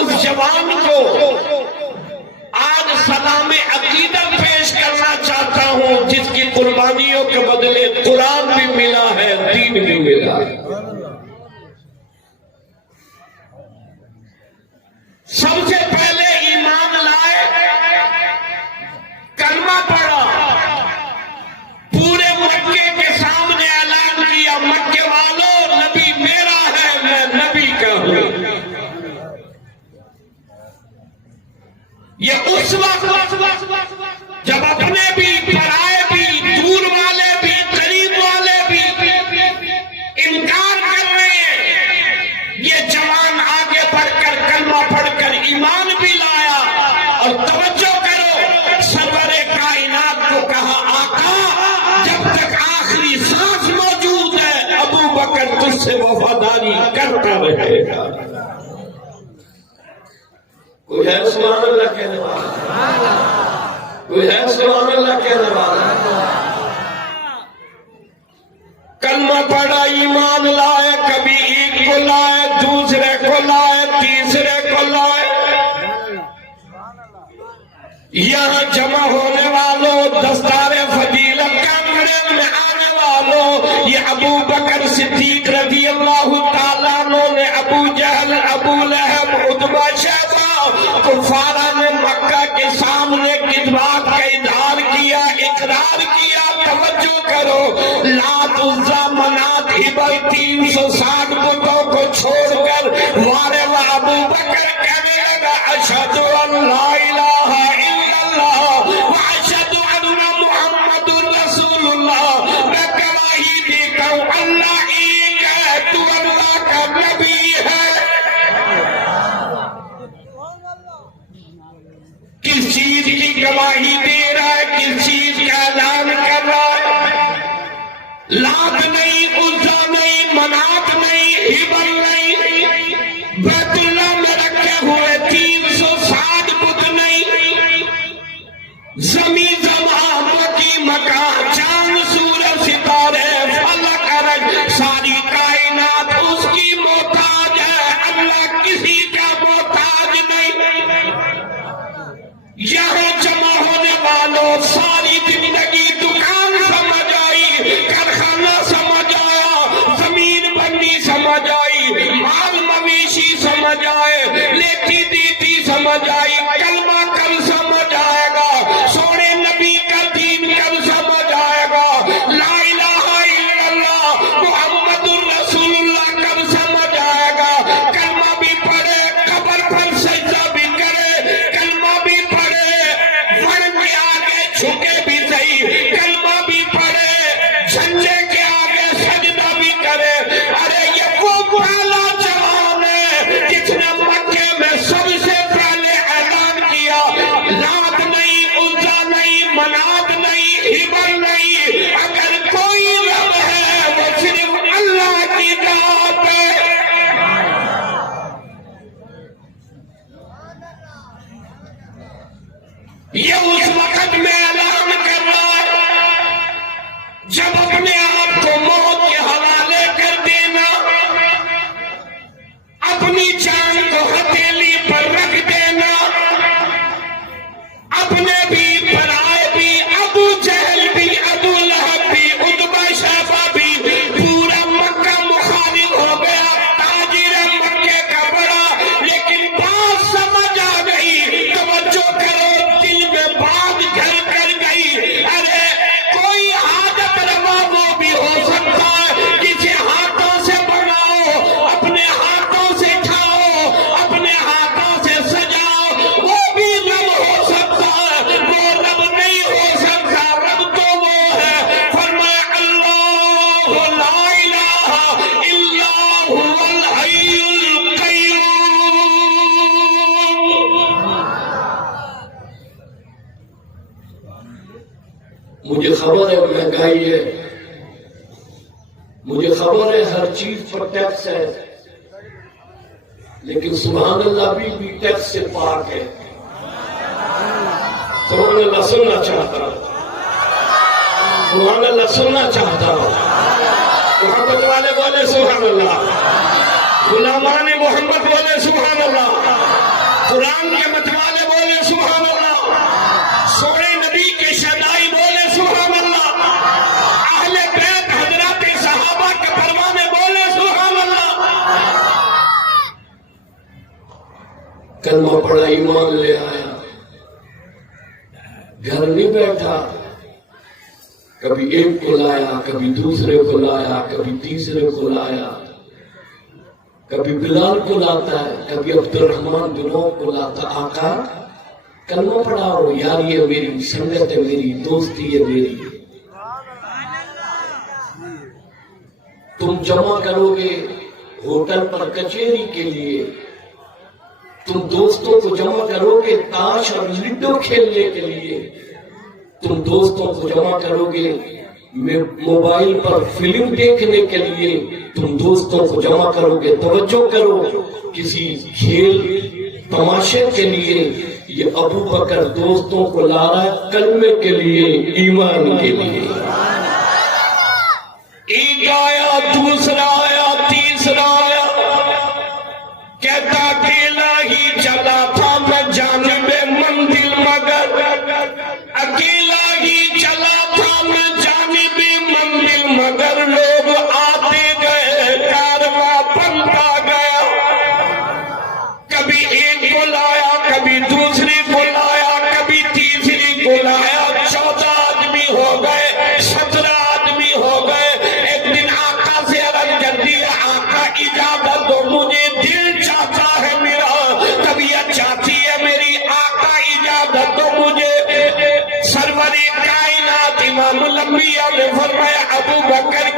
اس جوان کو آج سلام عقیدت پیش کرنا چاہتا ہوں جس کی قربانیوں کے بدلے قرآن بھی ملا ہے، دین بھی ملا ہے۔ سب سے پہلے ایمان لائے، کلمہ پڑھا، پورے مکے کے سامنے اعلان کیا، مکے والوں نبی میرا ہے، میں نبی کا ہوں۔ یہ اس وقت جب اپنے بھی، پرائے بھی، دور والے بھی، قریب والے بھی انکار کر رہے ہیں، یہ جوان آگے بڑھ کر کلمہ پڑھ کر ایمان بھی لایا۔ اور توجہ کرو، سرور کائنات کو کہا آقا جب تک آخری سانس موجود ہے ابو بکر تجھ سے وفاداری کرتا رہے گا۔ کوئی ہے سبحان اللہ کہنے والا؟ کوئی ہے سبحان اللہ کہنے والا؟ کلمہ پڑھا، ایمان لائے، کبھی ایک کو لائے، دوسرے کو لائے، تیسرے کو لائے۔ یہاں جمع ہونے والوں، دستار فضیلت کانفرنس میں آنے والوں، یہ ابو بکر صدیق رضی اللہ تعالیٰ عنہ نے ابو جہل، ابو لہب، عتبہ، شیبہ کفارہ نے مکہ کے سامنے کذبات کا اظہار کیا، اقرار کیا۔ توجہ کرو، لات، عزا، منات، ہبل، 360 بتوں کو چھوڑ کر وارے و ابو بکر کہنے لگا اشہد ان لا الہ الا اللہ واشہد ان محمد رسول اللہ۔ میں گواہی دیتا ہوں اللہ ایک ہے، تو اللہ کا نبی ہے۔ کس چیز کی گواہی دے رہا ہے، کس چیز کا اعلان کر رہا ہے؟ لات نہیں، عزا نہیں، منات نہیں، ہبل نہیں، بیت اللہ میں رکھے ہوئے 360 بت نہیں، زمین زمانوں کی مکان، چاند، سورج، ستارے، فلک، عرش، ساری کائنات اس کی محتاج ہے، اللہ کسی کا محتاج نہیں۔ یہاں جمع ہونے والوں ساری زندگی دکان سمجھ آئی، کارخانہ سمجھ آیا، زمین بنی سمجھ آئی، مال مویشی سمجھ آئے، لیتی دیتی سمجھ آئی، کلمہ کل سمجھ آئے گا، سونے نبی کا دین کل سمجھ آئے گا، لا الہ الا اللہ محمد الرسول اللہ کل سمجھ آئے گا۔ کلمہ بھی پڑھے، قبر پر سجدہ بھی کرے، کلمہ بھی چھکے بھی صحیح، کلمہ بھی پڑھے، جھنڈے کے آگے سجدہ بھی کرے۔ ارے یہ وہ پہلا جوان ہے جس نے مکے میں سب سے پہلے اعلان کیا لات نہیں، عزا نہیں، منات نہیں، ہبل نہیں، اگر کوئی رب ہے وہ صرف اللہ کی ذات ہے۔ یہ اس وقت میں اعلان کر رہا ہے جب اپنے آپ کو موت کے حوالے کر دینا، اپنی جان کو ہتھیلی پر رکھ دینا، اپنے بھی، پرائے بھی، ابو جہل بھی، ابو لہب بھی، عتبہ، شیبہ بھی، پورا مکہ مخالف ہو گیا، تاجر مکے کا بڑا، لیکن بات سمجھ آ گئی۔ توجہ کرو، بات گھر کر گئی۔ ارے کوئی حاجت روا وہ بھی ہو سکتا ہے جسے ہاتھوں سے بناؤ، اپنے ہاتھوں سے کھاؤ، اپنے ہاتھوں سے سجاؤ، وہ بھی رب ہو سکتا ہے، وہ رب نہیں ہو سکتا، رب تو وہ ہے۔ فرمایا اللہ لا الہ الا هو الحی القیوم۔ مجھے خبر ہے مہنگائی ہے، مجھے خبر ہے ہر چیز پر ٹیکس ہے، لیکن سبحان اللہ بھی ٹیکس سے پاک ہے۔ سبحان اللہ سننا چاہتا ہوں، سبحان اللہ سننا چاہتا ہوں۔ محبت والے بولے سبحان اللہ، غلامان محمد بولے سبحان اللہ۔ کلمہ پڑھا ایمان لے آیا، گھر نہیں بیٹھا، کبھی ایک کو لایا، کبھی دوسرے کو لایا، کبھی تیسرے کو لایا، کبھی بلال کو لاتا ہے، کبھی عبد الرحمن بن عوف کو لاتا، آقا کلمہ پڑھاؤ، یار یہ میری سنگت ہے، میری دوستی ہے، میری تم جمع کرو گے ہوٹل پر کچہری کے لیے، تم دوستوں کو جمع کرو گے تاش اور لڈو کھیلنے کے لیے، تم دوستوں کو جمع کرو گے موبائل پر فلم دیکھنے کے لیے، تم دوستوں کو جمع کرو گے، توجہ کرو، کسی کھیل تماشے کے لیے۔ یہ ابو بکر دوستوں کو لا رہا ہے کلمے کے لیے، ایمان کے لیے۔ ایک آیا، دوسرا آیا، تیسرا آیا، کہتا اکیلا ہی چلا تھا میں جانب منزل، مگر اکیلا ہی چلا تھا میں جانب منزل، مگر لوگ آتے گئے، کارواں بنتا گیا، کبھی ایک کو لایا، کبھی دوسری کو لایا، کبھی تیسری کو لایا، 14 آدمی ہو گئے، 17 آدمی ہو گئے۔ ایک دن آقا سے عرض کر دیا، آقا اجازت دو، مجھے دل چاہتا ہے میرا، طبیعت چاہتی ہے میری، آقا اجازت دو مجھے۔ سرور کائنات امام الانبیاء نے فرمایا ابو بکر